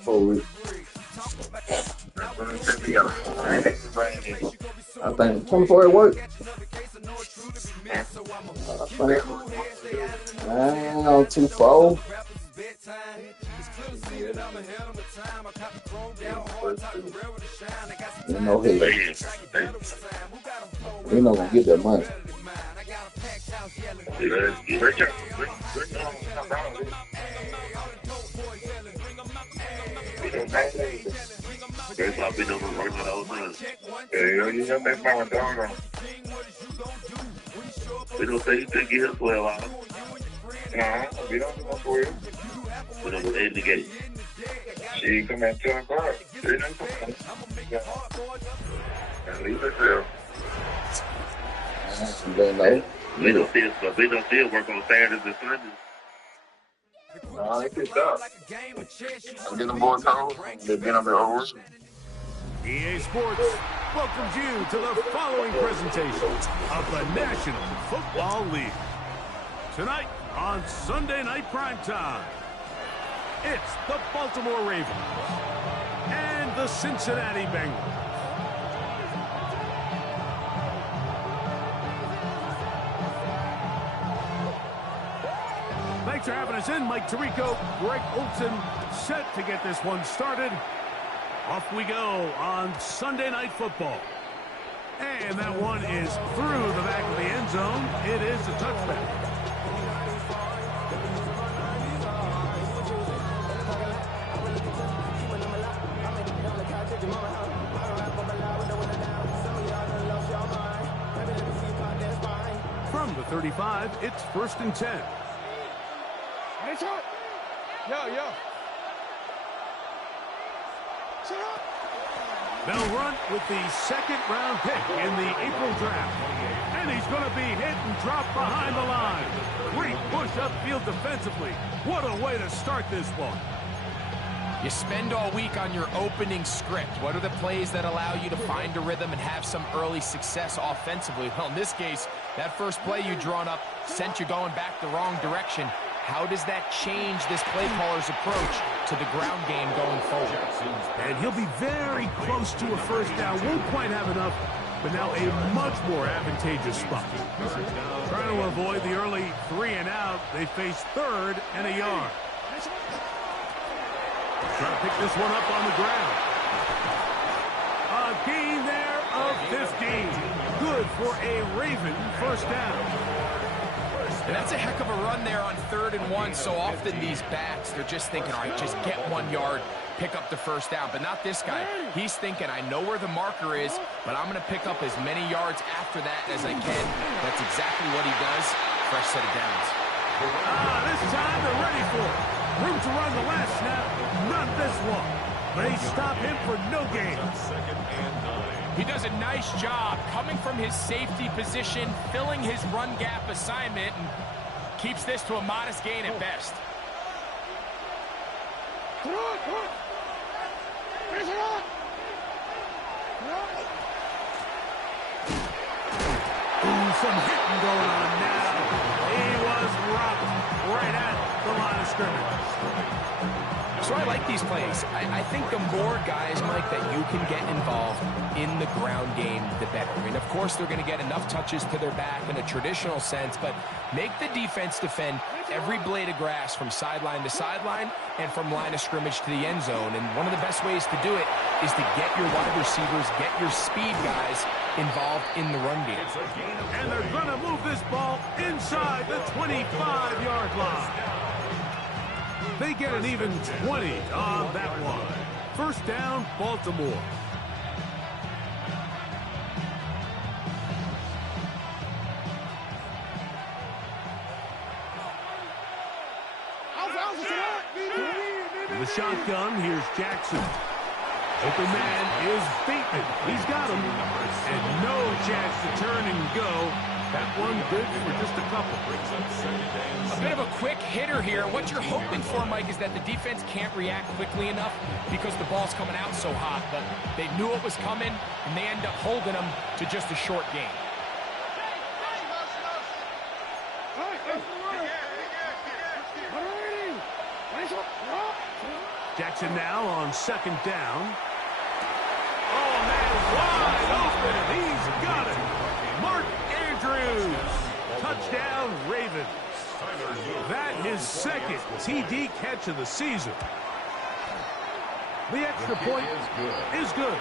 4 weeks. I think 24 at work. I 2-4. You know, hey, we not gonna get that money. That's why I've been over working all the time. You got that power dog on. We don't say you could get his 12 hours. No, we don't do no 12. We don't do 8 to get. She come at 10 o'clock. She didn't come at. And leave it there. We don't still work on Saturdays and Sundays. No, they picked up. I'm getting boys home. They're getting up there over. EA Sports welcomes you to the following presentation of the National Football League. Tonight on Sunday Night Primetime, it's the Baltimore Ravens and the Cincinnati Bengals. Thanks for having us in. Mike Tirico, Greg Olson, set to get this one started. Off we go on Sunday Night Football. And that one is through the back of the end zone. It is a touchback. From the 35, it's 1st and 10. Yo. They'll run with the 2nd-round pick in the April draft. And he's going to be hit and dropped behind the line. Great push upfield defensively. What a way to start this one. You spend all week on your opening script. What are the plays that allow you to find a rhythm and have some early success offensively? Well, in this case, that first play you drawn up sent you going back the wrong direction. How does that change this play caller's approach to the ground game going forward? And he'll be very close to a first down. Won't quite have enough, but now a much more advantageous spot. Trying to avoid the early 3 and out, they face 3rd and a yard. Trying to pick this one up on the ground. A gain there of 15. Good for a Raven first down. And that's a heck of a run there on 3rd and 1. So often these backs, they're just thinking, all right, just get 1 yard, pick up the first down. But not this guy. He's thinking, I know where the marker is, but I'm going to pick up as many yards after that as I can. That's exactly what he does. Fresh set of downs. This time they're ready for it. Room to run the last snap. Not this one. They stop him for no gain. He does a nice job coming from his safety position, filling his run gap assignment, and keeps this to a modest gain at best. Ooh, some hitting going on now. He was rocked right at the line of scrimmage. So I like these plays. I think the more guys, Mike, that you can get involved in the ground game, the better. I mean, of course, they're going to get enough touches to their back in a traditional sense, but make the defense defend every blade of grass from sideline to sideline and from line of scrimmage to the end zone. And one of the best ways to do it is to get your wide receivers, get your speed guys involved in the run game. And they're going to move this ball inside the 25-yard line. They get an even 20 on that one. First down, Baltimore. The shotgun, here's Jackson. Open man is Bateman. He's got him. And no chance to turn and go. That one good for just a couple. A bit of a quick hitter here. What you're hoping for, Mike, is that the defense can't react quickly enough because the ball's coming out so hot. But they knew it was coming, and they end up holding them to just a short gain. Jackson action now on second down. Oh, man, wide open. He's got it. Mark Andrews. Touchdown, Ravens. That his second TD catch of the season. The extra point is good.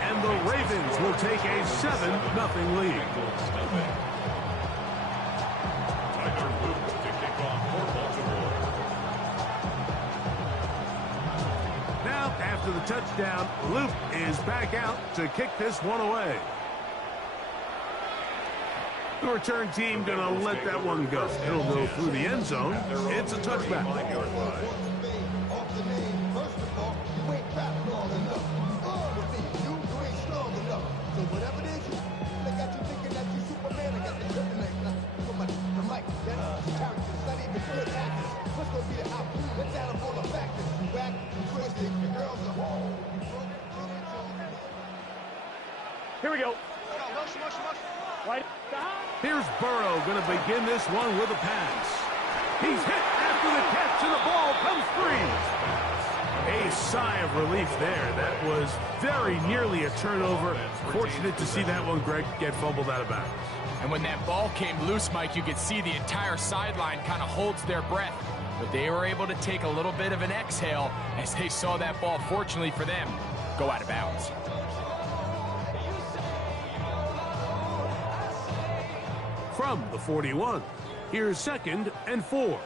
And the Ravens will take a 7-0 lead. Now, after the touchdown, Luke is back out to kick this one away. The return team going to let that one go. It'll go through the end zone. It's a touchback. Here we go. Right. Here's Burrow going to begin this one with a pass. He's hit after the catch, and the ball comes free. A sigh of relief there. That was very nearly a turnover. Fortunate to see that one, Greg, get fumbled out of bounds. And when that ball came loose, Mike, you could see the entire sideline kind of holds their breath. But they were able to take a little bit of an exhale as they saw that ball, fortunately for them, go out of bounds. From the 41, here's 2nd and 4.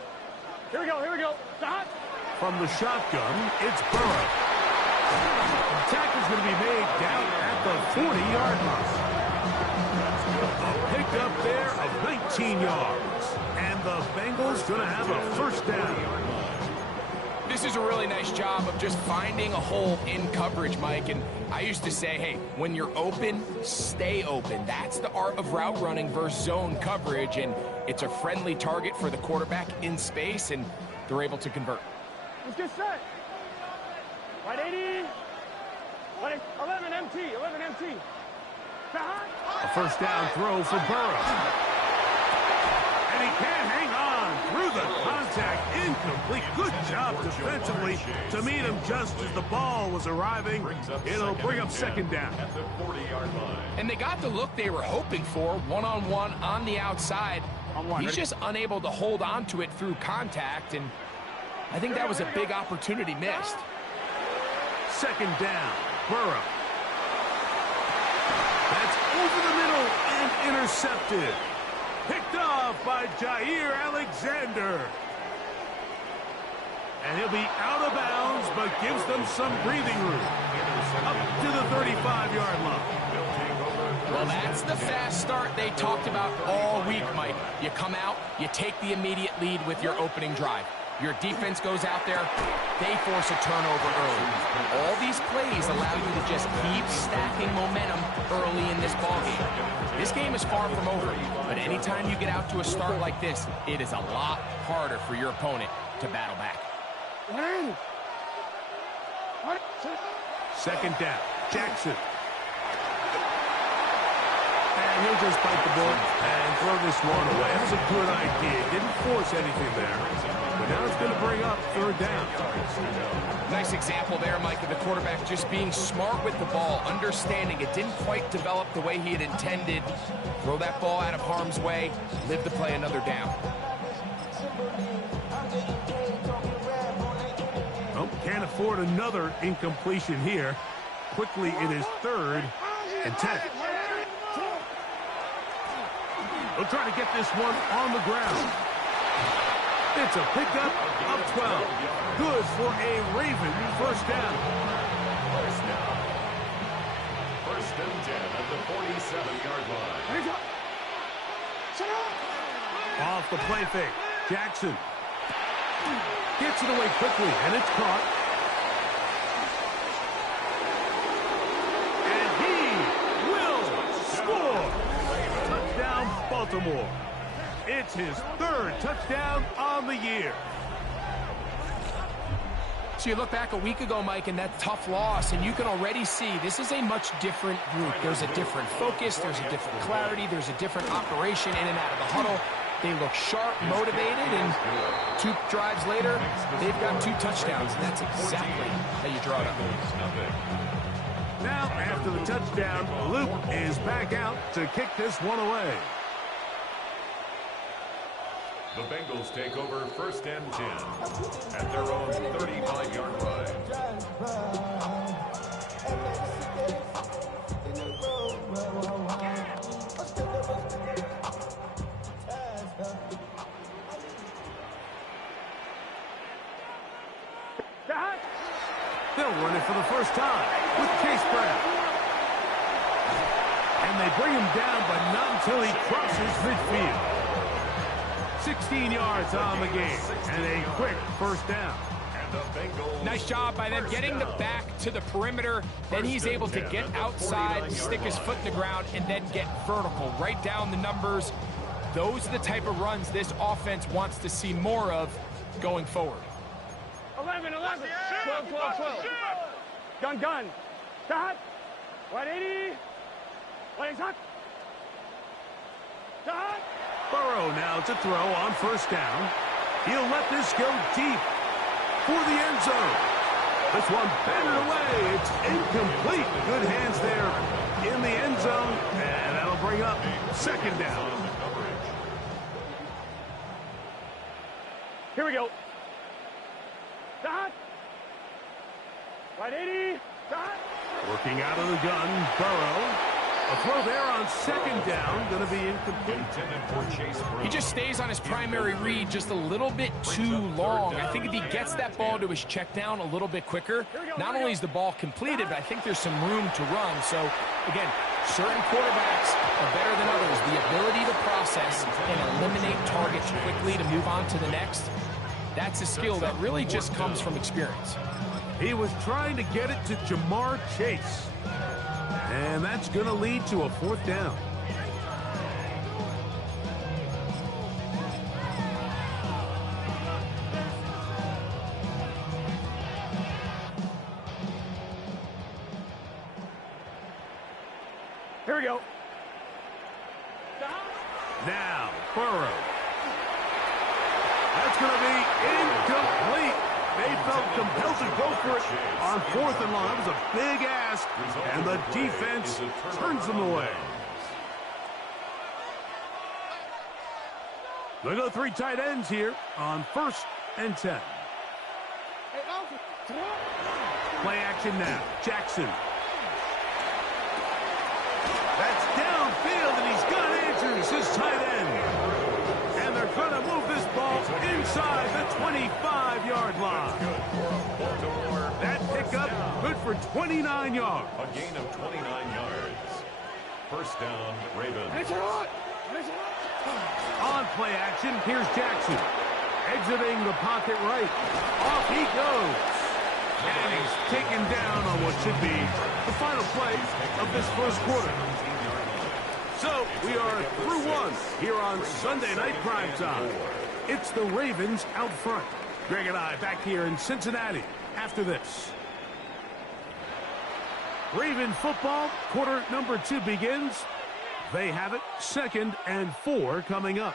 Here we go. Stop. From the shotgun, it's Burrow. The tackle's going to be made down at the 40-yard line. A pickup there of 19 yards. And the Bengals going to have a first down. This is a really nice job of just finding a hole in coverage, Mike. And I used to say, hey, when you're open, stay open. That's the art of route running versus zone coverage. And it's a friendly target for the quarterback in space, and they're able to convert. Let's get set. Right 80. Right 11 MT. Behind. A first down throw for Burrow. And he can't hang on through the contact. Incomplete. Good job defensively to meet him just as the ball was arriving. It'll bring up second down. And they got the look they were hoping for, one-on-one on the outside. He's just unable to hold on to it through contact, and I think that was a big opportunity missed. Second down, Burrow. That's over the middle and intercepted. Picked off by Jair Alexander. And he'll be out of bounds, but gives them some breathing room. Up to the 35-yard line. Well, that's the fast start they talked about all week, Mike. You come out, you take the immediate lead with your opening drive. Your defense goes out there, they force a turnover early. All these plays allow you to just keep stacking momentum early in this ballgame. This game is far from over, but anytime you get out to a start like this, it is a lot harder for your opponent to battle back. Second down, Jackson. And he'll just bite the bullet and throw this one away. That's a good idea. Didn't force anything there. But now it's going to bring up third down. Nice example there, Mike, of the quarterback just being smart with the ball, understanding it didn't quite develop the way he had intended. Throw that ball out of harm's way, live to play another down. Oh, can't afford another incompletion here. Quickly it is 3rd and 10. They'll try to get this one on the ground. It's a pickup of 12. Good for a Raven first down. First and 10 at the 47-yard line. Off the play fake. Jackson gets it away quickly, and it's caught. And he will score. Touchdown, Baltimore. It's his 3rd touchdown on the year. So you look back a week ago, Mike, and that tough loss, and you can already see this is a much different group. There's a different focus, there's a different clarity, there's a different operation in and out of the huddle. They look sharp, motivated, and 2 drives later, they've got 2 touchdowns. And that's exactly how you draw it up. Now, after the touchdown, Luke is back out to kick this one away. The Bengals take over 1st and 10 at their own 35-yard line. They'll run it for the first time with Chase Brown. And they bring him down, but not until he crosses midfield. 16 yards on the game, and a quick first down. Nice job by them getting the back to the perimeter. Then he's able to get outside, stick his foot in the ground, and then get vertical. Right down the numbers. Those are the type of runs this offense wants to see more of going forward. 11, 12, 12, 12. Gun, gun. Start. 180. 180. Start. Burrow now to throw on first down. He'll let this go deep for the end zone. This one batted away. It's incomplete. Good hands there in the end zone. And that'll bring up 2nd down. Here we go. Start. 180. Start. Working out of the gun, Burrow. A throw there on 2nd down, going to be incomplete. He just stays on his primary read just a little bit too long. I think if he gets that ball to his check down a little bit quicker, not only is the ball completed, but I think there's some room to run. So, again, certain quarterbacks are better than others. The ability to process and eliminate targets quickly to move on to the next, that's a skill that really just comes from experience. He was trying to get it to Jamar Chase. And that's going to lead to a 4th down. Here we go. Now, Burrow. That's going to be incomplete. They felt compelled to go for it on 4th and long. That was a big ask, and the defense turns them away. They go 3 tight ends here on 1st and 10. Play action now. Jackson. That's downfield, and he's got Andrews, his tight end. And they're going to move this ball inside the 25-yard line. That pickup good for 29 yards. A gain of 29 yards. 1st down, Ravens. On play action, here's Jackson. Exiting the pocket right. Off he goes. And he's taken down on what should be the final play of this 1st quarter. So, we are through 1 here on Sunday Night Primetime. It's the Ravens out front. Greg and I back here in Cincinnati after this. Raven football, quarter number 2 begins. They have it, 2nd and 4 coming up.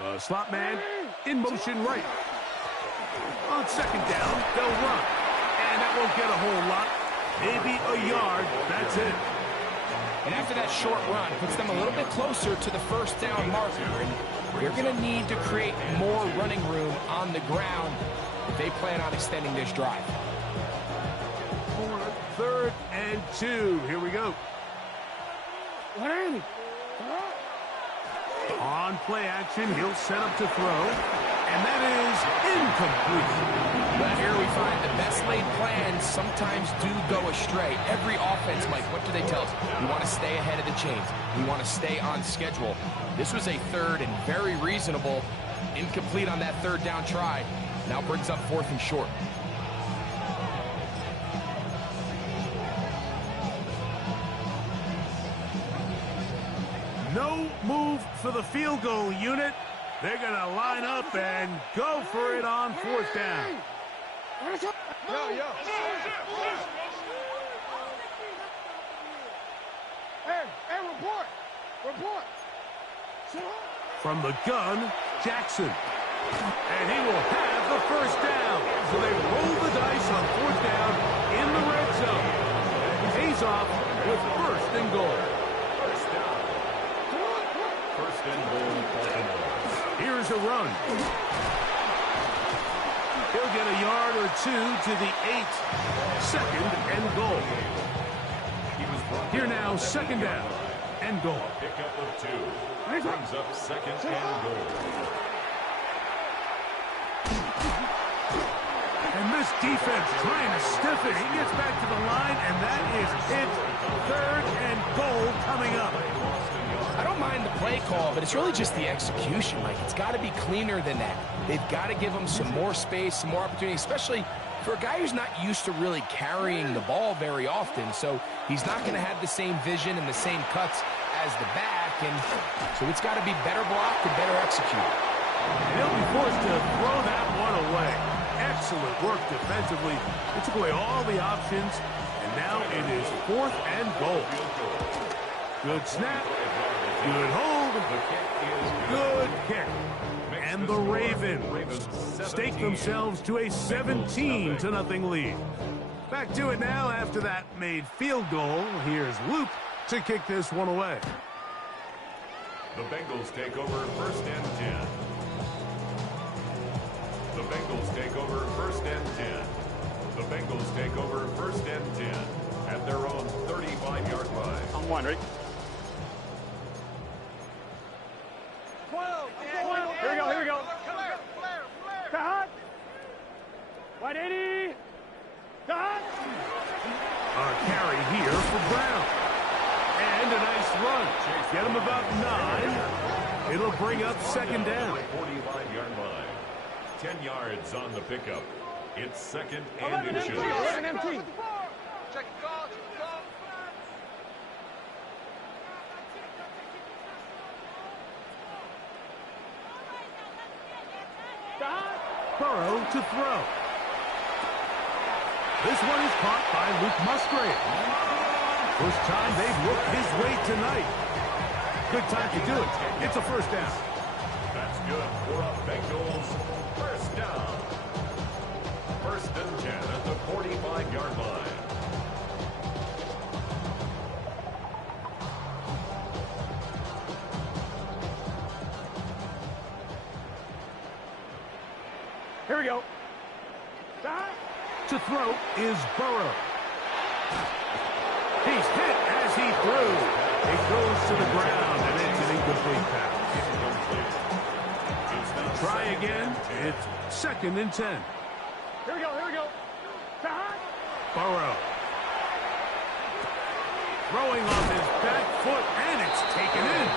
The slot man in motion right. On 2nd down, they'll run. And that won't get a whole lot. Maybe a yard. That's it. And after that short run, puts them a little bit closer to the 1st down marker. And they're going to need to create more running room on the ground if they plan on extending this drive. 3rd and 2. Here we go. On play action, he'll set up to throw. And that is incomplete. But here we find the best laid plans sometimes do go astray. Every offense, Mike, what do they tell us? We want to stay ahead of the chains. We want to stay on schedule. This was a 3rd and very reasonable. Incomplete on that 3rd down try. Now brings up 4th and short. No move for the field goal unit. They're going to line up and go for it on 4th down. Hey, report! Report! From the gun, Jackson. And he will have the first down. So they roll the dice on fourth down in the red zone. Pays off with first and goal. First down. First and goal. Here's a run. He'll get a yard or two to the 8. Second and goal. Here now, second down and goal. Pickup of 2. Brings up second and goal. And this defense trying to stiff it. He gets back to the line, and that is it. Third and goal coming up. I don't mind the play call, but it's really just the execution. Like, it's got to be cleaner than that. They've got to give him some more space, some more opportunity, especially for a guy who's not used to really carrying the ball very often. So he's not going to have the same vision and the same cuts as the back, and so it's got to be better blocked and better executed. He'll be forced to throw that one away. Excellent work defensively. It took away all the options, and now it is fourth and goal. Good snap. Good hold. Good kick. And the Ravens stake themselves to a 17-0 lead. Back to it now after that made field goal. Here's Luke to kick this one away. The Bengals take over first and 10. The Bengals take over first and 10. The Bengals take over first and 10 at their own 35-yard line. On one, ready? 12. Here we go, here we go. Cut. 180. Cut. A carry here for Brown. And a nice run. Get him about 9. It'll bring up second down. 45-yard line. 10 yards on the pickup. It's second and 11 inches. 11 empty. Burrow to throw. This one is caught by Luke Musgrave. First time they've looked his way tonight. Good time to do it. It's a first down. That's good for a Bengals first down. First and 10 at the 45-yard line. Here we go. To throw is Burrow. He's hit as he threw. It goes to the ground, and it's an incomplete pass. Try again. It's second and 10. Here we go, here we go. Burrow. Throwing off his back foot, and it's taken in.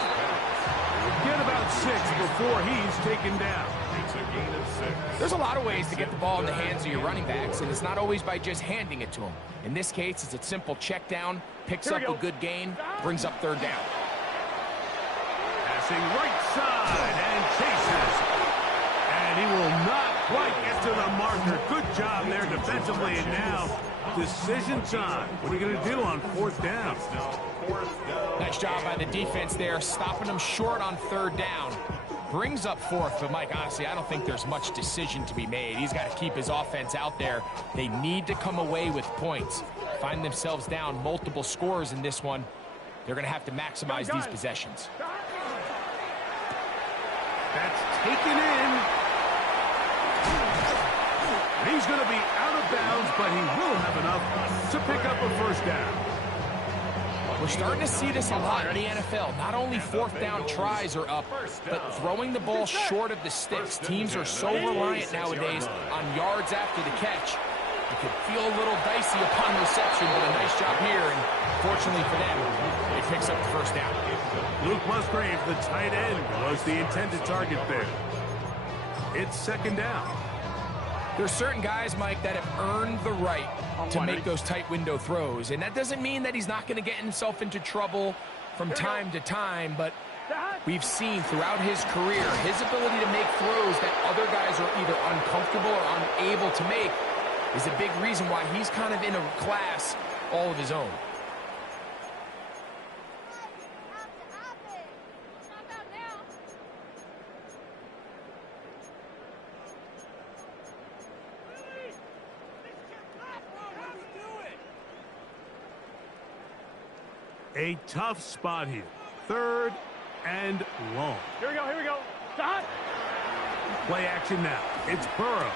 Get about 6 before he's taken down. It's a gain of 6. There's a lot of ways to get the ball in the hands of your running backs, and it's not always by just handing it to them. In this case, it's a simple check down, picks up a good gain, brings up third down. Passing right side and chases. And he will not quite get to the marker. Good job there defensively, and now decision time. What are you going to do on fourth down? Nice job by the defense there, stopping them short on third down. Brings up fourth, but Mike, honestly, I don't think there's much decision to be made. He's got to keep his offense out there. They need to come away with points. Find themselves down multiple scores in this one. They're going to have to maximize these possessions. That's taken in. He's going to be out of bounds, but he will have enough to pick up a first down. We're starting to see this a lot in the NFL. Not only fourth down tries are up, but throwing the ball short of the sticks. Teams are so reliant nowadays on yards after the catch. It could feel a little dicey upon reception, but a nice job here. And fortunately for them, it picks up the first down. Luke Musgrave, the tight end, was the intended target there. It's second down. There's certain guys, Mike, that have earned the right to make those tight window throws. And that doesn't mean that he's not going to get himself into trouble from time to time, but we've seen throughout his career his ability to make throws that other guys are either uncomfortable or unable to make is a big reason why he's kind of in a class all of his own. A tough spot here. 3rd and long. Here we go, here we go. Stop. Play action now. It's Burrow.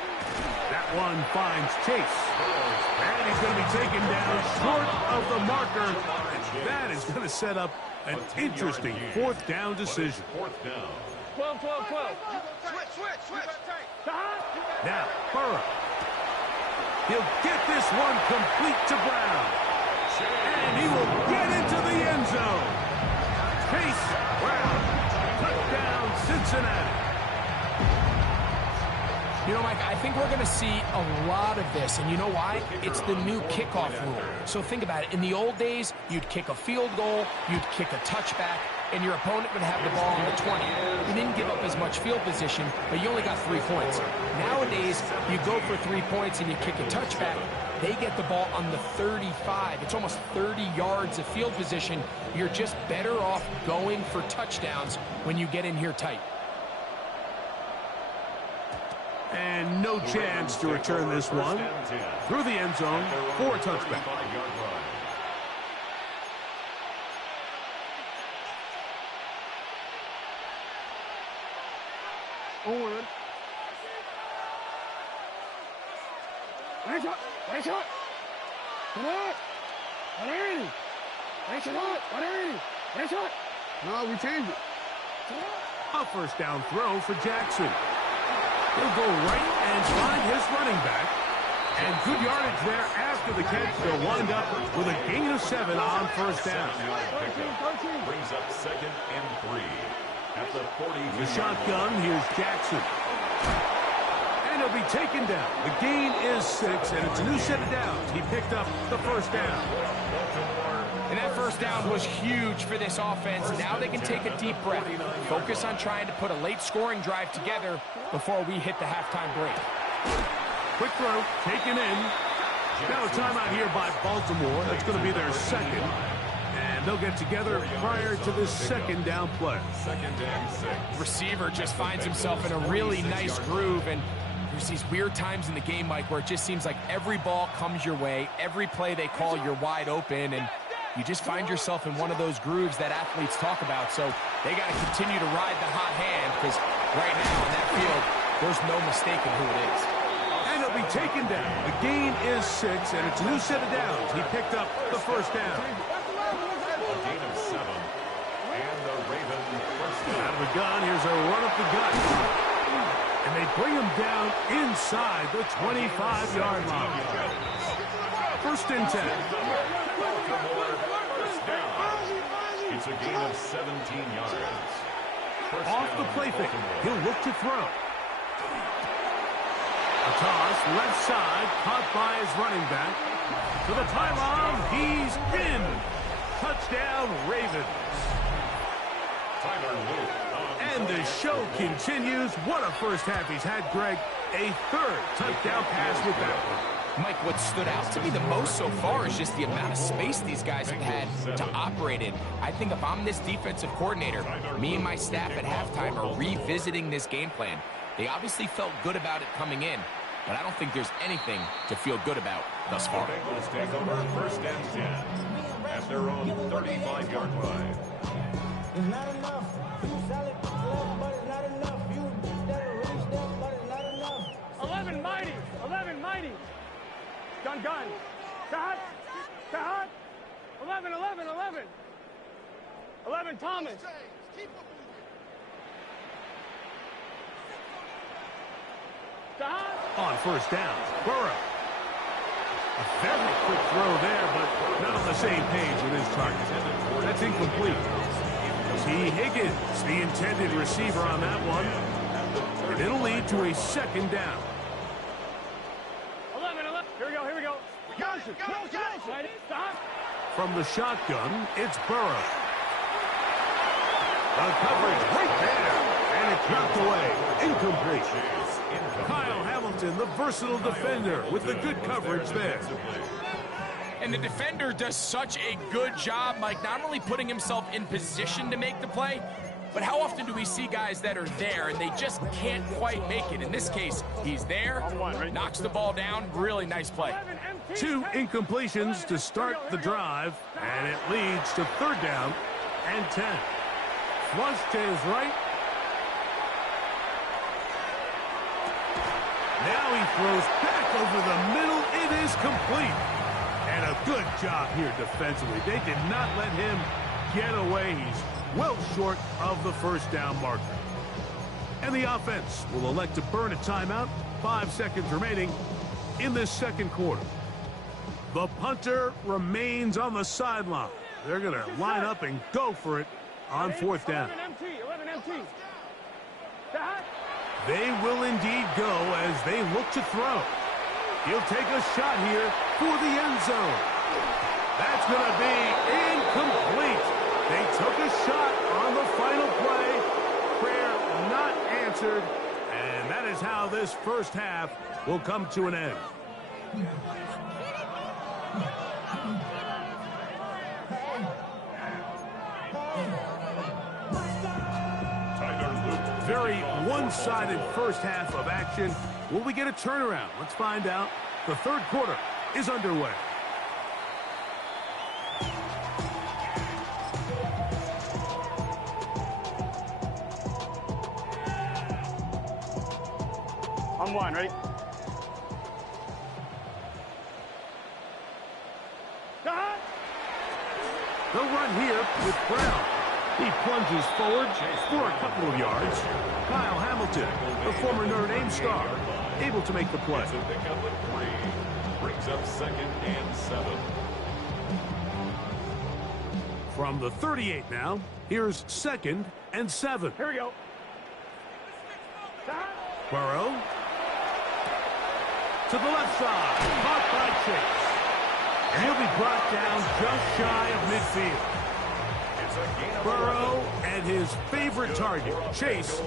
That one finds Chase. And he's going to be taken down short of the marker. That is going to set up an interesting 4th down decision. 4th down. 12, 12, 12. Switch. Stop. Now, Burrow. He'll get this one complete to Brown. And he will get into the end zone. Chase Brown. Touchdown, Cincinnati. You know, Mike, I think we're going to see a lot of this, and you know why? It's the new kickoff rule. So think about it. In the old days, you'd kick a field goal, you'd kick a touchback, and your opponent would have the ball on the 20. You didn't give up as much field position, but you only got 3 points. Nowadays, you go for 3 points and you kick a touchback. They get the ball on the 35. It's almost 30 yards of field position. You're just better off going for touchdowns when you get in here tight. And no chance to return this one through the end zone for a touchback. Forward. Nice shot. Come on. Nice shot. No, we changed it. A 1st down throw for Jackson. He'll go right and find his running back. And good yardage there after the catch. They'll wind up with a gain of 7 on 1st down. 13. Brings up 2nd and 3. At the 40. The shotgun, here's Jackson. And he'll be taken down. The gain is 6, and it's a new set of downs. He picked up the 1st down. And that 1st down was huge for this offense. Now they can take a deep breath. Focus on trying to put a late scoring drive together before we hit the halftime break. Quick throw, taken in. Now a timeout here by Baltimore. That's going to be their 2nd. And they'll get together prior to this 2nd down play. 2nd and 6. Receiver just finds himself in a really nice groove, and there's these weird times in the game, Mike, where it just seems like every ball comes your way. Every play they call, you're wide open, and you just find yourself in one of those grooves that athletes talk about. So they got to continue to ride the hot hand, because right now in that field, there's no mistaking who it is. And he'll be taken down. The gain is 6, and it's a new set of downs. He picked up the 1st down. A gain of 7. And the Ravens 1st down. Out of the gun, here's a run up the gut. And they bring him down inside the 25-yard line. 1st and 10. First down. It's a gain of 17 yards. Off the play fake, he'll look to throw. A toss, left side, caught by his running back. To the pylon, he's in. Touchdown, Ravens. Tyler Luke. And the show continues. What a 1st half he's had, Greg. A 3rd touchdown pass with that one. Mike, what stood out to me the most so far is just the amount of space these guys have had to operate in. I think if I'm this defensive coordinator, me and my staff at halftime are revisiting this game plan. They obviously felt good about it coming in, but I don't think there's anything to feel good about thus far. The Bengals take over 1st and 10 at their own 35-yard line. It's not enough. You solid left, but it's not enough. You that reach them, but it's not enough. 11 mighty. 11 mighty. Gun. Shot. 11. 11 Thomas. On 1st down, Burrow. A very quick throw there, but not on the same page with his target. That's incomplete. T. Higgins, the intended receiver on that one. And it'll lead to a 2nd down. 11. Here we go. Johnson. Stop. From the shotgun, it's Burrow. The coverage right there. And it's knocked away. Incomplete. Kyle Hamilton, the versatile defender, with the good coverage there. And the defender does such a good job, Mike, not only putting himself in position to make the play, but how often do we see guys that are there and they just can't quite make it? In this case, he's there, knocks the ball down, really nice play. 11 and 2 incompletions to start the drive, and it leads to 3rd down and 10. Flush to his right. Now he throws back over the middle. It is complete. And a good job here defensively. They did not let him get away. He's well short of the 1st down marker. And the offense will elect to burn a timeout. 5 seconds remaining in this 2nd quarter. The punter remains on the sideline. They're going to line up and go for it on 4th down. 11 MT. They will indeed go as they look to throw. He'll take a shot here for the end zone. That's going to be incomplete. They took a shot on the final play. Prayer not answered. And that is how this 1st half will come to an end. Very one-sided 1st half of action. Will we get a turnaround? Let's find out. The 3rd quarter is underway. On 1, ready? They'll run here with Brown. He plunges forward for a couple of yards. Kyle Hamilton, the former Notre Dame star, able to make the play. It's a pickup of 3. Brings up 2nd and 7. From the 38 now, here's 2nd and 7. Here we go. Burrow to the left side. Caught by Chase. And he'll be brought down just shy of midfield. Burrow and his favorite target, Chase,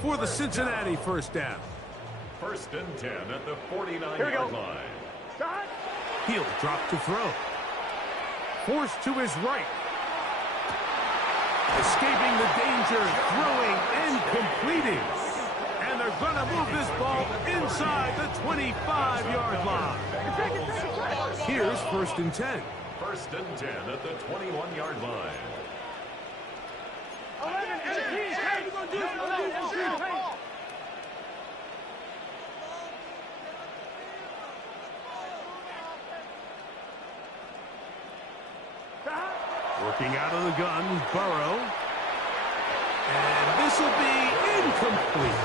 for the Cincinnati 1st down. 1st and 10 at the 49-yard line. He'll drop to throw. Forced to his right. Escaping the danger, throwing and completing. And they're going to move this ball inside the 25-yard line. Here's 1st and 10. 1st and 10 at the 21-yard line. 11 MT. Hey, you going to do this? 11 MT. Hey. Working out of the gun, Burrow. And this will be incomplete.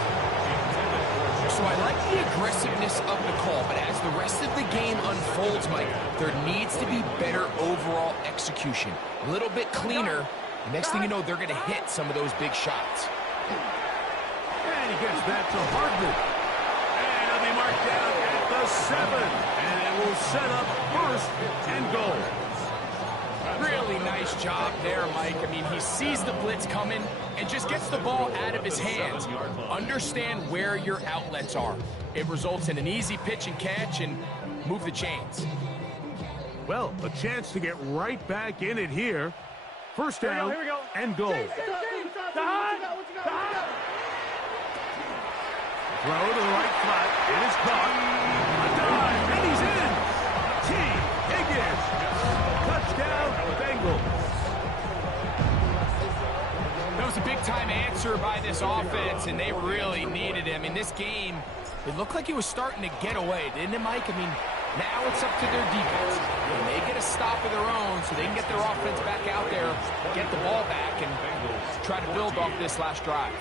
So I like the aggressiveness of the call, but as the rest of the game unfolds, Mike, there needs to be better overall execution. A little bit cleaner. Next thing you know, they're going to hit some of those big shots. And he gets that to Hardman. And he'll be marked down at the 7. And it will set up 1st and goal. Really nice job there, Mike. I mean, he sees the blitz coming and just gets the ball out of his hands. Understand where your outlets are. It results in an easy pitch and catch and move the chains. Well, a chance to get right back in it here. 1st down and goal. Throw to the right flat. It is caught. A dive, and he's in. T. Higgins. Touchdown, Bengals. That was a big-time answer by this offense, and they really needed him. In this game, it looked like he was starting to get away, didn't it, Mike? I mean, now it's up to their defense. When they get a stop of their own so they can get their offense back out there, get the ball back, and try to build off this last drive.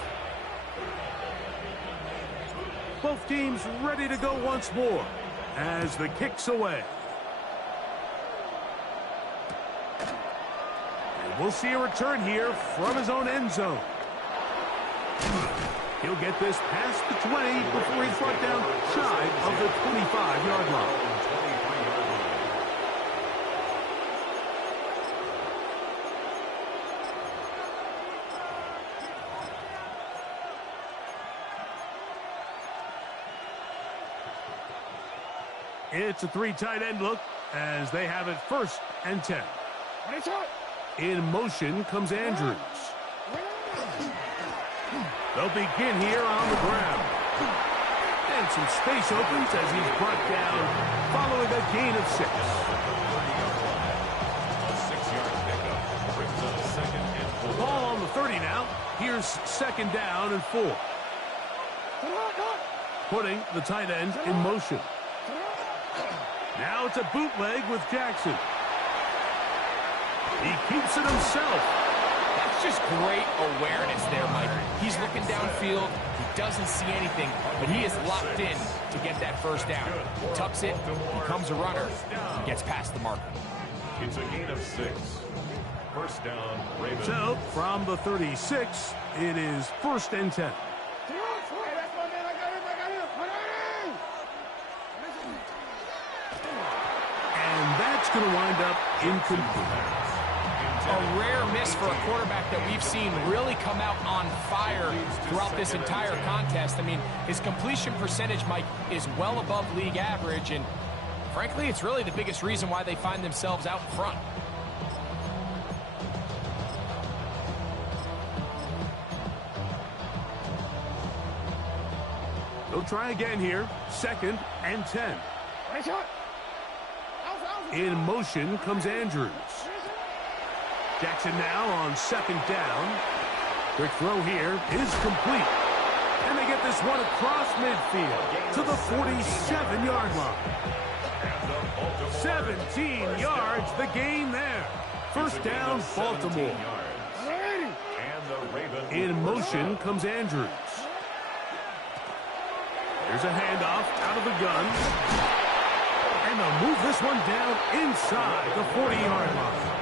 Both teams ready to go once more as the kick's away. And we'll see a return here from his own end zone. He'll get this past the 20 before he's brought down shy of the 25-yard line. It's a 3 tight end look as they have it 1st and 10. In motion comes Andrews. They'll begin here on the ground. And And some space opens as he's brought down following a gain of 6. A 6-yard pickup brings up second and 4. Ball on the 30 now. Here's second down and 4. Putting the tight end in motion. Now it's a bootleg with Jackson. He keeps it himself. That's just great awareness there, Mike. He's looking downfield. He doesn't see anything, but he is locked in to get that first down. Tucks it, becomes a runner, and gets past the marker. It's a gain of 6. First down, Ravens. So, from the 36, it is first and 10. And that's going to wind up incomplete. A rare miss for a quarterback that we've seen really come out on fire throughout this entire contest. I mean, his completion percentage, Mike, is well above league average, and frankly, it's really the biggest reason why they find themselves out front. They'll try again here. Second and 10. In motion comes Andrews. Jackson now on second down. Quick throw here is complete. And they get this one across midfield to the 47-yard line. 17 yards, the gain there. First down, Baltimore. In motion comes Andrews. Here's a handoff out of the gun. And they'll move this one down inside the 40-yard line.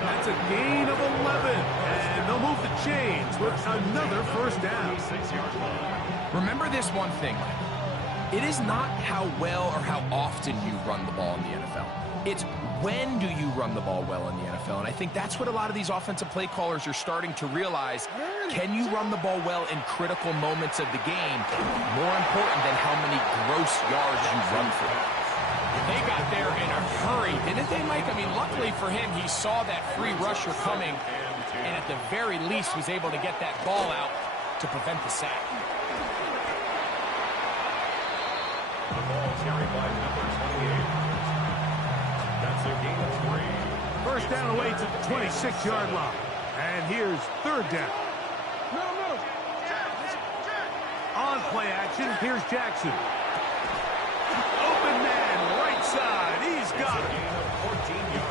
That's a gain of 11. And they'll move the chains with another first down. Remember this one thing, Mike. It is not how well or how often you run the ball in the NFL. It's when do you run the ball well in the NFL. And I think that's what a lot of these offensive play callers are starting to realize. Can you run the ball well in critical moments of the game? More important than how many gross yards you run for. They got there in a hurry, didn't they, Mike? I mean, luckily for him, he saw that free rusher coming and at the very least was able to get that ball out to prevent the sack. The ball carried by number 28. That's a gain of 3. First down away to the 26-yard line. And here's third down. On play action, here's Jackson. Open man, right side. He's got it.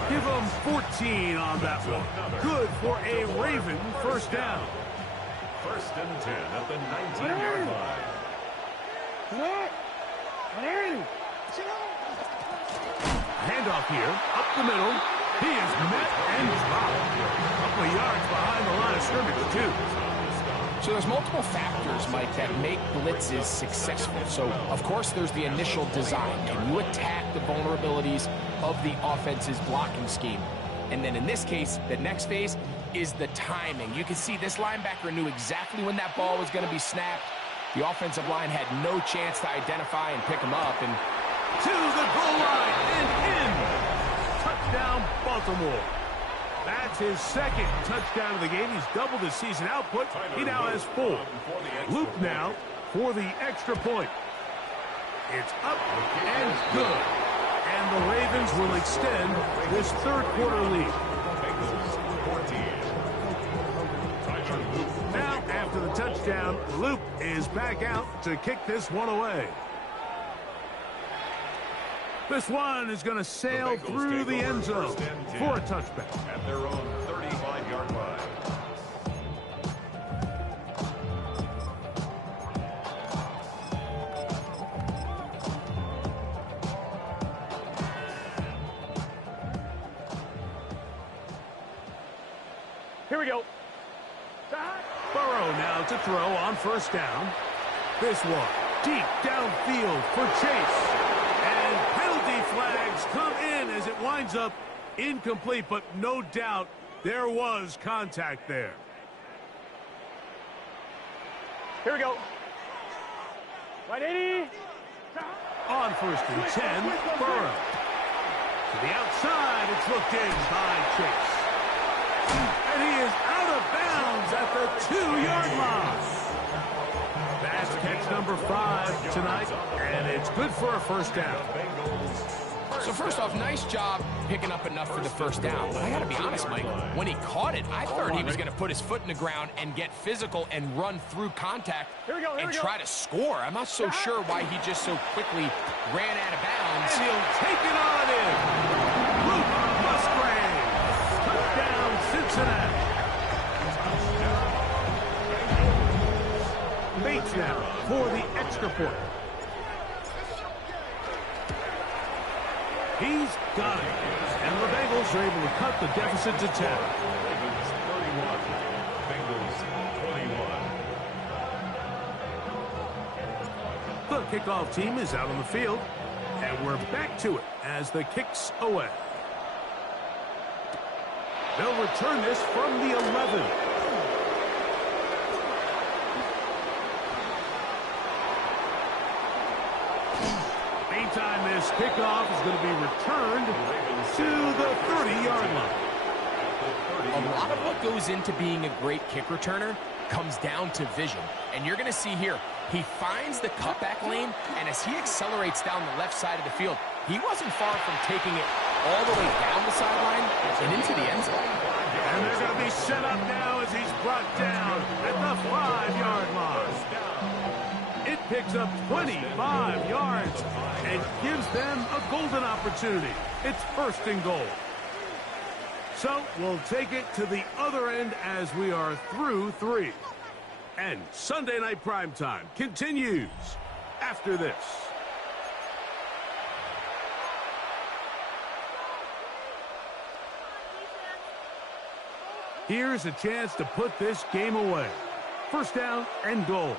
Give him 14 on that one. Good for a Raven first down. First and 10 at the 19-yard line. Handoff here, up the middle. He is met and dropped. A couple of yards behind the line of scrimmage, too. So there's multiple factors, Mike, that make blitzes successful. So, of course, there's the initial design. Can you attack the vulnerabilities of the offense's blocking scheme? And then in this case, the next phase is the timing. You can see this linebacker knew exactly when that ball was going to be snapped. The offensive line had no chance to identify and pick him up. And to the goal line and in. Touchdown, Baltimore. That's his second touchdown of the game. He's doubled his season output. He now has 4. Luke now for the extra point. It's up and good. And the Ravens will extend this third quarter lead. Now, after the touchdown, Luke is back out to kick this one away. This one is going to sail through the end zone for a touchback. At their own 35-yard line. Here we go. Burrow now to throw on first down. This one deep downfield for Chase. And penalty flags come in as it winds up incomplete, but no doubt there was contact there. Here we go. 180. On first and 10, Burrow. To the outside, it's looked in by Chase. And he is out of bounds at the 2-yard line. That's catch number 5 tonight, and it's good for a first down. So first off, nice job picking up enough for the first down. But I got to be honest, Mike, when he caught it, I thought he was going to put his foot in the ground and get physical and run through contact and try to score. I'm not so sure why he just so quickly ran out of bounds. And he'll take it on in. Luke Musgrave. Touchdown, Cincinnati. Bates now for the extra point. He's got it. And the Bengals are able to cut the deficit to 10. Ravens 31, Bengals 21. The kickoff team is out on the field, and we're back to it as the kick's away. They'll return this from the 11. Meantime, this kickoff is going to be returned to the 30-yard line. A lot of what goes into being a great kick returner comes down to vision. And you're going to see here, he finds the cutback lane, and as he accelerates down the left side of the field, he wasn't far from taking it all the way down the sideline and into the end zone. And they're going to be set up now as he's brought down at the 5-yard line. It picks up 25 yards and gives them a golden opportunity. It's first and goal. So we'll take it to the other end as we are through 3. And Sunday Night Primetime continues after this. Here's a chance to put this game away. First down and goal.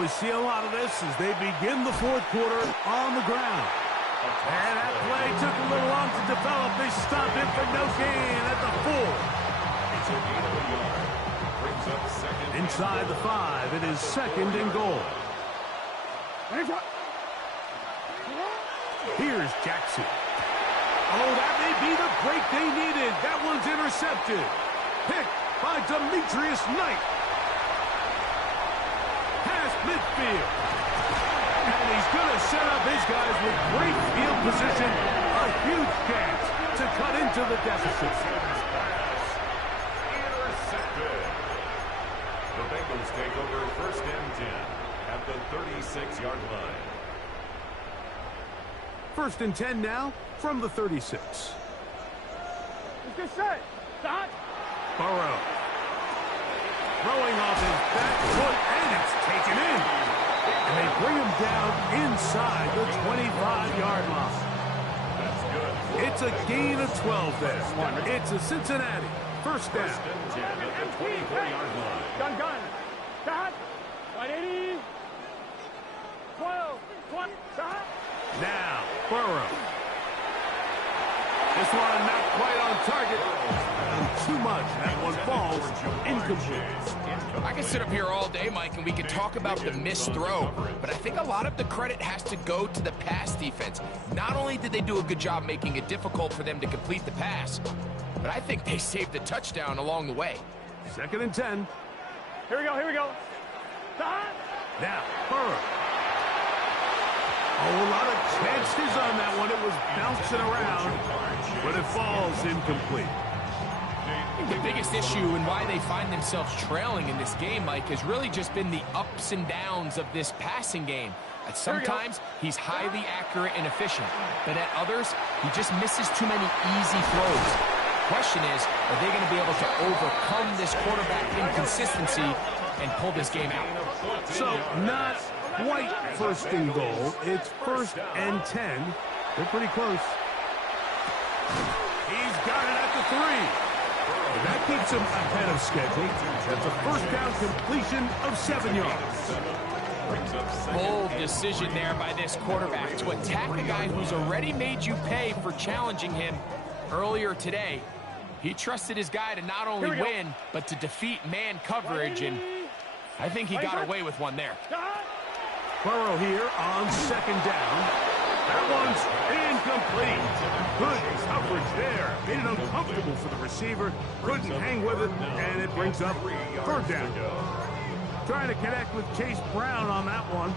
We see a lot of this as they begin the fourth quarter on the ground. And that play took a little long to develop. They stop it for no gain at the 4. Inside the 5, it is second and goal. Here's Jackson. Oh, that may be the break they needed. That one's intercepted. Picked by Demetrius Knight. Past midfield. And he's going to set up his guys with great field position. A huge chance to cut into the deficit. Intercepted. The Bengals take over first and 10 at the 36-yard line. First and 10 now from the 36. Let's get set. Stop. Burrow. Throwing off his back foot, and it's taken in. And they bring him down inside the 25-yard line. That's good. It's a gain of 12 there. It's a Cincinnati first down. First and 10 at the 24-yard line. Gun. Stop. 180. 12. 20. Stop. Now, Burrow. This one not quite on target. Too much. That one falls incomplete. I can sit up here all day, Mike, and we can talk about the missed throw, but I think a lot of the credit has to go to the pass defense. Not only did they do a good job making it difficult for them to complete the pass, but I think they saved the touchdown along the way. Second and 10. Here we go. Stop. Now, Burrow. Oh, a lot of chances on that one. It was bouncing around, but it falls incomplete. The biggest issue and why they find themselves trailing in this game, Mike, has really just been the ups and downs of this passing game. At sometimes, he's highly accurate and efficient, but at others, he just misses too many easy throws. Question is, are they going to be able to overcome this quarterback inconsistency and pull this game out? So, not quite first and goal. It's first and 10. They're pretty close. He's got it at the 3. And that keeps him ahead of schedule. That's a first down completion of 7 yards. Bold decision there by this quarterback to attack a guy who's already made you pay for challenging him earlier today. He trusted his guy to not only win, but to defeat man coverage, and I think he got away with one there. Burrow here on second down. That one's incomplete. Good coverage there. Made it uncomfortable for the receiver. Couldn't hang with it, and it brings up third down. Trying to connect with Chase Brown on that one.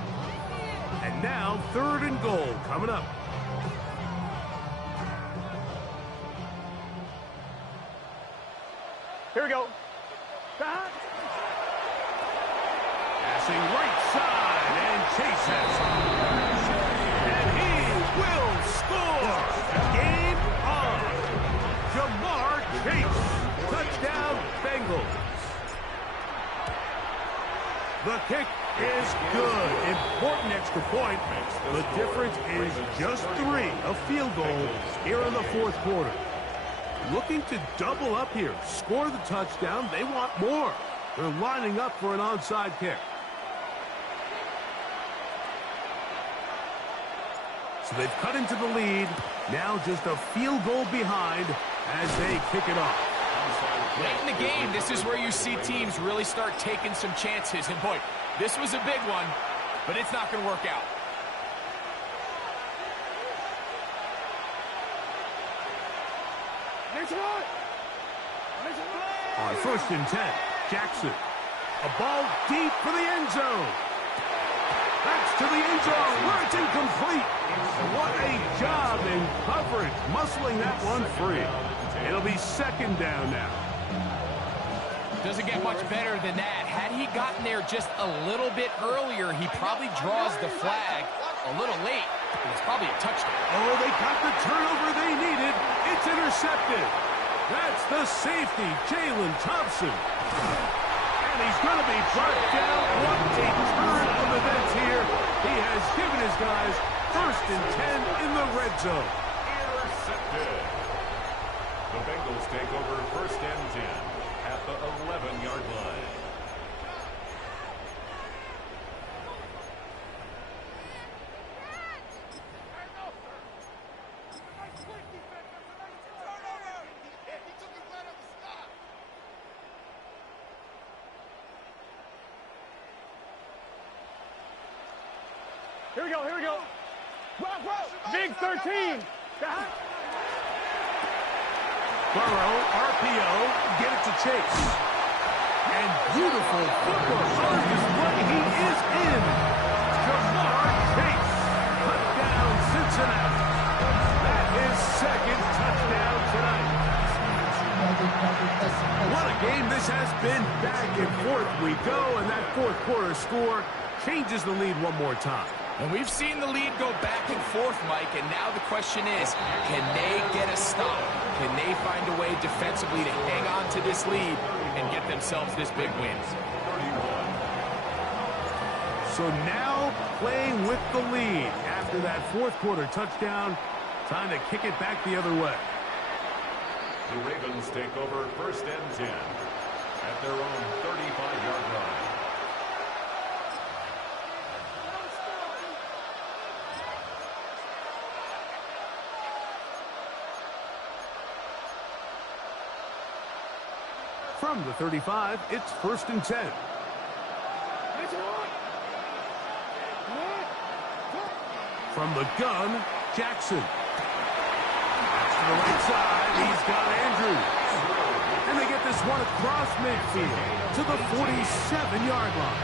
And now 3rd and goal coming up. Here we go. Passing right side, and Chase has and he will score. Game on. Jamar Chase. Touchdown, Bengals. The kick is good. Important extra point. The difference is just 3, a field goal here in the 4th quarter. Looking to double up here. Score the touchdown. They want more. They're lining up for an onside kick. So they've cut into the lead. Now just a field goal behind as they kick it off. Late in the game, this is where you see teams really start taking some chances. And boy, this was a big one, but it's not going to work out. On 1st and 10, Jackson. A ball deep for the end zone. That's to the end zone where it's incomplete. What a job in coverage, muscling that one free. It'll be 2nd down now. Doesn't get much better than that. Had he gotten there just a little bit earlier, he probably draws the flag a little late. It's probably a touchdown. Oh, they got the turnover they needed. It's intercepted. That's the safety, Jalen Thompson. And he's going to be brought down. What a turn of events here. He has given his guys 1st and 10 in the red zone. Intercepted. The Bengals take over 1st and 10 at the 11-yard line. Here we go, here we go. Big 13. Burrow, RPO, get it to Chase. And beautiful football on display. He is in. Jamar Chase. Touchdown, Cincinnati. That is 2nd touchdown tonight. What a game this has been. Back and forth we go, and that 4th quarter score changes the lead one more time. And we've seen the lead go back and forth, Mike, and now the question is, can they get a stop? Can they find a way defensively to hang on to this lead and get themselves this big win? So now playing with the lead after that 4th quarter touchdown. Time to kick it back the other way. The Ravens take over 1st and 10 at their own 35-yard line. From the 35, it's 1st and 10. From the gun, Jackson. That's to the right side. He's got Andrews. And they get this one across midfield to the 47-yard line.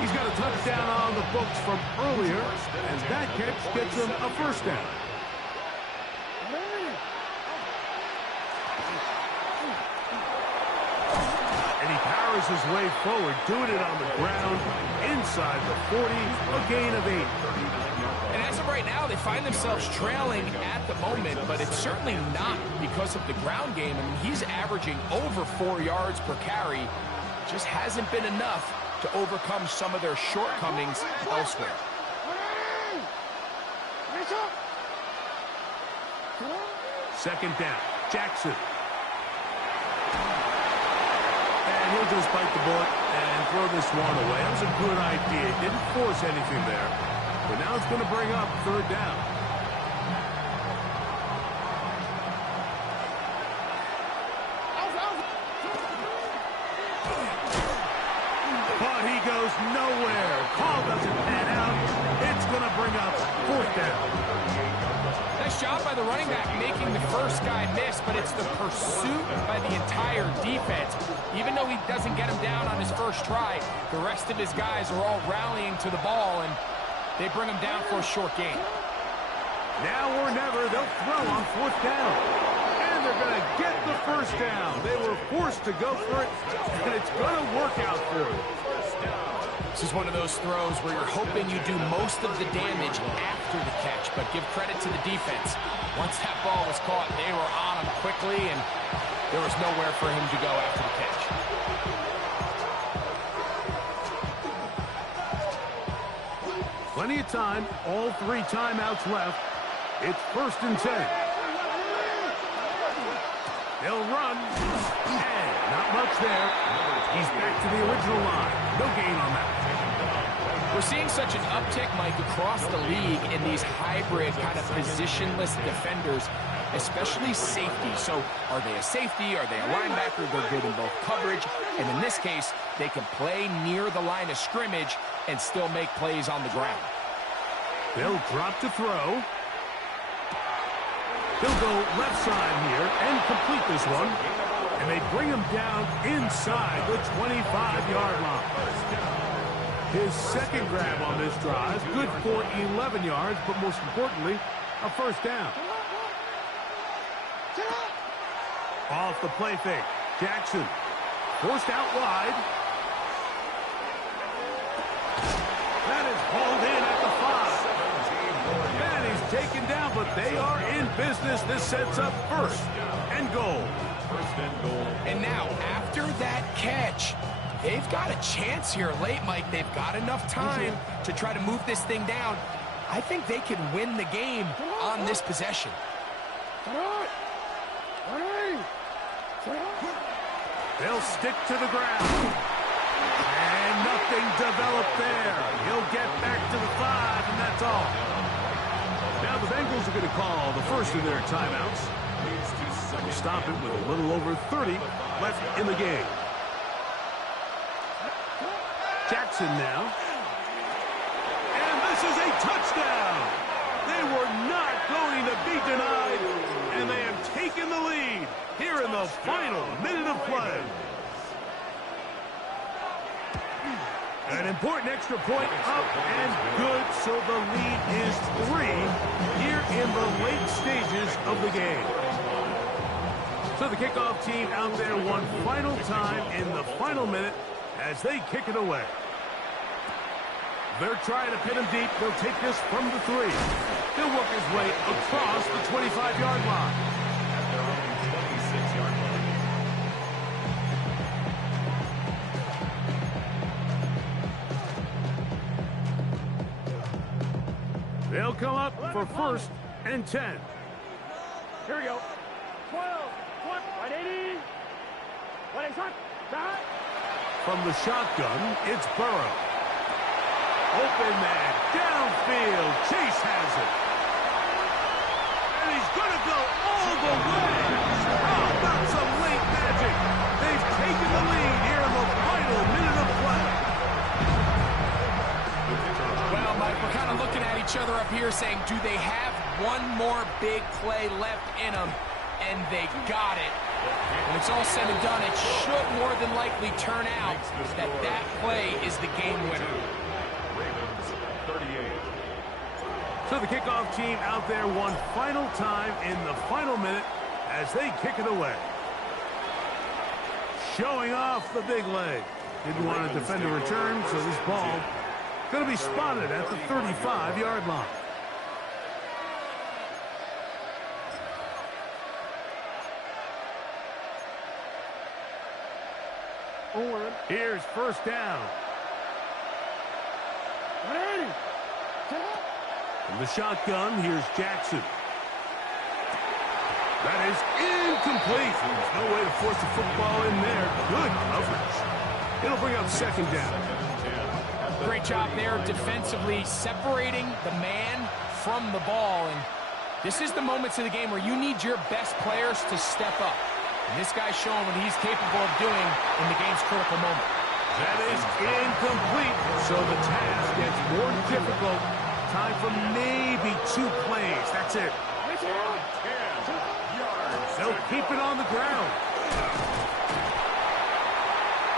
He's got a touchdown on the books from earlier, and that catch gets him a 1st down. And he powers his way forward, doing it on the ground, inside the 40, a gain of 8. And as of right now, they find themselves trailing at the moment, but it's certainly not because of the ground game. I mean, he's averaging over 4 yards per carry. Just hasn't been enough to overcome some of their shortcomings elsewhere. 2nd down, Jackson. And he'll just bite the bullet and throw this one away. That was a good idea. He didn't force anything there. But now it's going to bring up 3rd down. But he goes nowhere. Call doesn't pan out. It's going to bring up 4th down. Nice job by the running back making the first guy miss, but it's the pursuit by the entire defense. Even though he doesn't get him down on his first first try. The rest of his guys are all rallying to the ball, and they bring him down for a short gain. Now or never, they'll throw on 4th down. And they're going to get the first down. They were forced to go for it, and it's going to work out for them. This is one of those throws where you're hoping you do most of the damage after the catch, but give credit to the defense. Once that ball was caught, they were on him quickly, and there was nowhere for him to go after the catch. Plenty of time, all 3 timeouts left. It's 1st and 10. They'll run, and not much there. He's back to the original line. No gain on that. We're seeing such an uptick, Mike, across the league in these hybrid kind of positionless defenders, especially safety. So are they a safety? Are they a linebacker? They're good in both coverage. And in this case, they can play near the line of scrimmage and still make plays on the ground. They'll drop to throw. He'll go left side here and complete this one. And they bring him down inside the 25-yard line. His second grab on this drive, good for 11 yards, but most importantly, a first down. Off the play fake, Jackson forced out wide. That is hauled in at the 5. And he's taken down, but they are in business. This sets up 1st and goal. And now, after that catch, they've got a chance here late, Mike. They've got enough time to try to move this thing down. I think they can win the game on this possession. They'll stick to the ground. And nothing developed there. He'll get back to the 5, and that's all. Now the Bengals are going to call the first of their timeouts. They'll stop it with a little over 30 left in the game. Jackson now. And this is a touchdown. They were not going to be denied, and they have taken the lead here in the final minute of play. An important extra point up and good, so the lead is 3 here in the late stages of the game. So the kickoff team out there one final time in the final minute as they kick it away. They're trying to pin him deep. They'll take this from the 3. He'll work his way across the 25-yard line. They'll come up for 1st and 10. Here we go. 12, 180. 180, right. From the shotgun, it's Burrow. Open man, downfield. Chase has it. And he's going to go all the way. How about some late magic? They've taken the lead here in the final minute of play. Well, Mike, we're kind of looking at each other up here saying, do they have one more big play left in them? And they got it. When it's all said and done, it should more than likely turn out that that play is the game winner. So the kickoff team out there one final time in the final minute as they kick it away. Showing off the big leg. Didn't want to defend a return, so this ball going to be spotted at the 35-yard line. Here's first down. 180. From the shotgun, here's Jackson. That is incomplete. There's no way to force the football in there. Good coverage. It'll bring up 2nd down. Great job there defensively, separating the man from the ball. And this is the moments of the game where you need your best players to step up. And this guy's showing what he's capable of doing in the game's critical moment. That is incomplete. So the task gets more difficult. Time for maybe 2 plays. That's it. They'll keep it on the ground.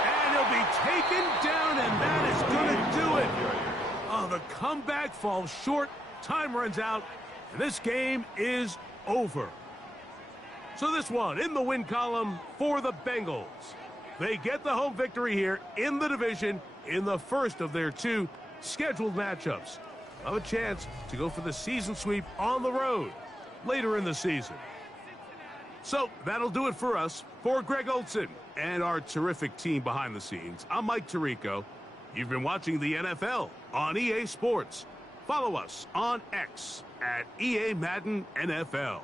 And he'll will be taken down, and that is going to do it. Oh, the comeback falls short. Time runs out, and this game is over. So this one in the win column for the Bengals. They get the home victory here in the division in the first of their 2 scheduled matchups. Have a chance to go for the season sweep on the road later in the season. So that'll do it for us. For Greg Olson and our terrific team behind the scenes, I'm Mike Tirico. You've been watching the NFL on EA Sports. Follow us on X at EA Madden NFL.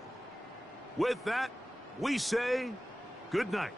With that, we say good night.